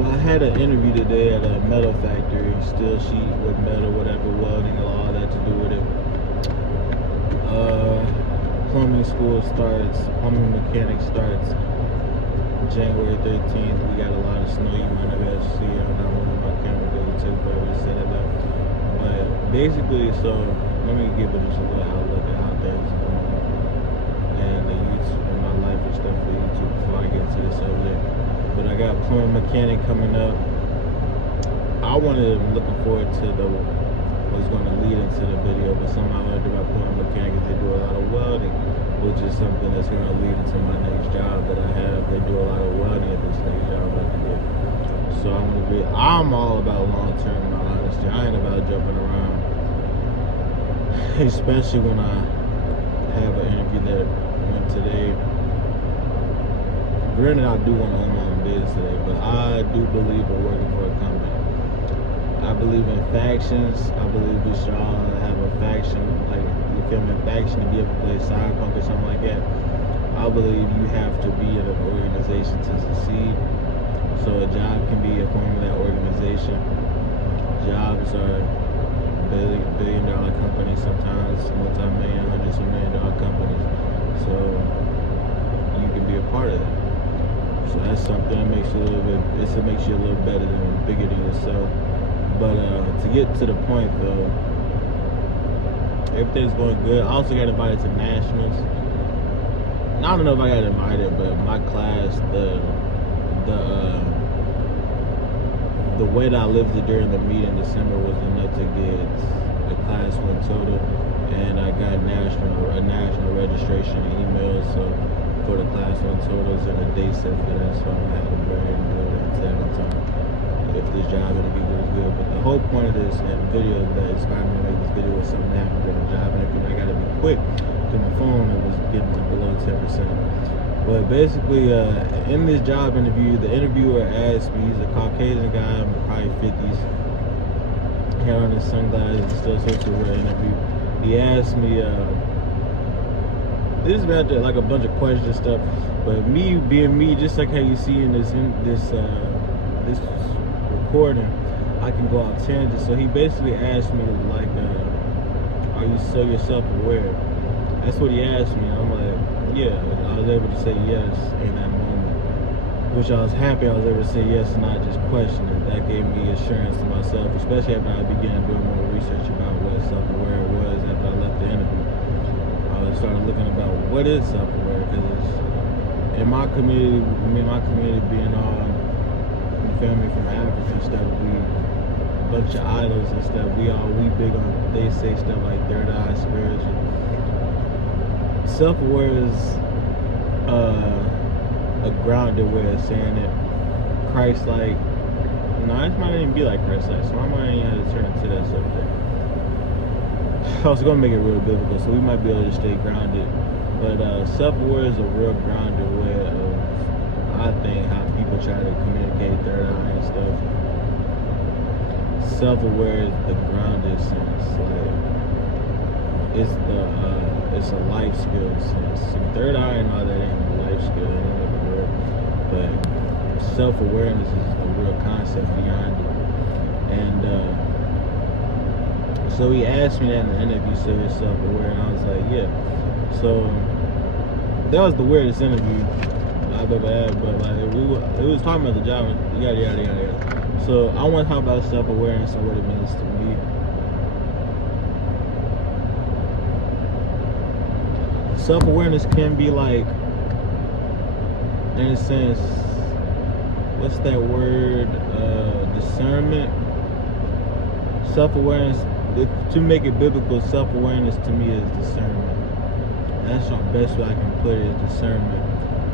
So I had an interview today at a metal factory, steel sheet with metal, whatever, welding, all that to do with it. Plumbing school starts, plumbing mechanics starts January 13th. We got a lot of snow. You might not be able to see it. I'm not moving my camera because it took forever to set it up. But basically, so let me give it just a little outlook at how things are going and the YouTube and my life and stuff for YouTube before I get to this subject. But I got plumbing mechanic coming up. I'm looking forward to what's going to lead into the video, but something I learned about plumbing mechanic is they do a lot of welding, which is something that's going to lead into my next job that I have. They do a lot of welding at this next job I can get. So I'm all about long term, in all honesty. I ain't about jumping around, especially when I have an interview that went today. Granted, I do want to own my own business today, but I do believe in working for a company. I believe in factions. I believe we should all have a faction, like you feel me, a faction to be able to play Cyberpunk or something like that. I believe you have to be in an organization to succeed. So a job can be a form of that organization. Jobs are billion-dollar companies, sometimes multi-million, hundreds of million-dollar companies. So you can be a part of that. So that's something that makes you a little better than bigger than yourself. But to get to the point though, everything's going good. I also got invited to nationals. I don't know if I got invited, but my class, the way that I lived it during the meet in December was enough to get a class win total, and I got a national registration email. So for the class win totals and a day set for that, so I'm gonna have to very good and tell on time if this job interview goes good. But the whole point of this video that inspired me to make this video was something that happened during the job interview. I gotta be quick because my phone was getting below 10%. But basically, in this job interview, the interviewer asked me, he's a Caucasian guy, probably 50s, had on his sunglasses and stuff, so it's a real interview. He asked me, this is about like a bunch of questions and stuff, but me being me, just like how you see in this recording, I can go out tangents. So he basically asked me like, are you self-aware? That's what he asked me. I'm like, yeah. I was able to say yes in that moment, which I was happy I was able to say yes and not just question it. That gave me assurance to myself, especially after I began doing more research about what self-aware was after I left the interview. I started looking about what is self-aware, because in my community, me and my community being all, you feel me, from Africa and stuff, we a bunch of idols and stuff, we big on, they say stuff like third eye, spiritual. Self-aware is a grounded way of saying it. Christ-like, no, it might not even be like Christ-like, so I might even have to turn into that subject. I was gonna make it real biblical, so we might be able to stay grounded. But self-aware is a real grounded way of, I think, how people try to communicate third eye and stuff. Self-aware is the grounded sense, like it's a life skill sense. Third eye and all that ain't a life skill, it ain't even real. But self-awareness is a real concept beyond it. And so he asked me that in the interview, so you're self-aware, and I was like, yeah. So that was the weirdest interview I've ever had, but like it was talking about the job, yada yada yada yada. So I want to talk about self-awareness and what it means to me. Self-awareness can be like, in a sense, what's that word? Discernment. Self-awareness, to make it biblical, self-awareness to me is discernment. That's the best way I can put it, is discernment.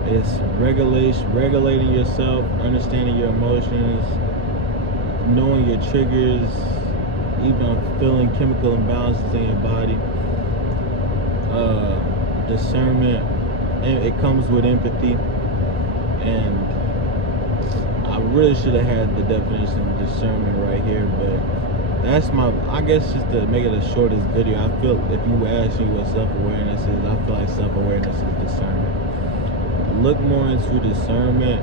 It's regulating yourself, understanding your emotions, knowing your triggers, even feeling chemical imbalances in your body. Discernment, and it comes with empathy. And I really should have had the definition of discernment right here, but that's I guess just to make it the shortest video, I feel if you ask me what self-awareness is, I feel like self-awareness is discernment. Look more into discernment.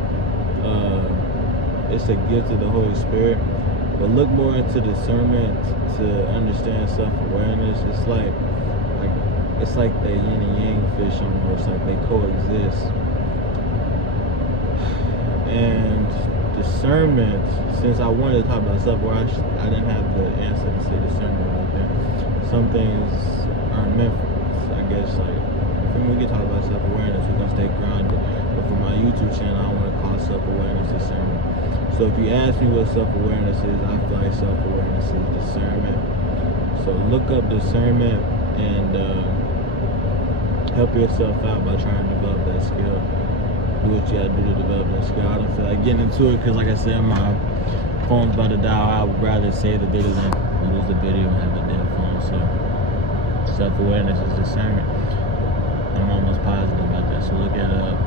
it's a gift of the Holy Spirit. But look more into discernment to understand self-awareness. It's like the yin and yang fish almost, like they coexist. And discernment, since I wanted to talk about self-awareness, I didn't have the answer to say discernment right there. Some things are meant for, I guess, like, when we can talk about self-awareness, we're gonna stay grounded. But for my YouTube channel, I want to call self-awareness discernment. So if you ask me what self-awareness is, I feel like self-awareness is discernment. So look up discernment and help yourself out by trying to develop that skill. Do what you gotta do to develop that skill. I don't feel like getting into it because, like I said, my phone's about to die. I would rather say the video than lose the video and have a dead phone. So self-awareness is discernment. I'm almost positive about that. So look it up.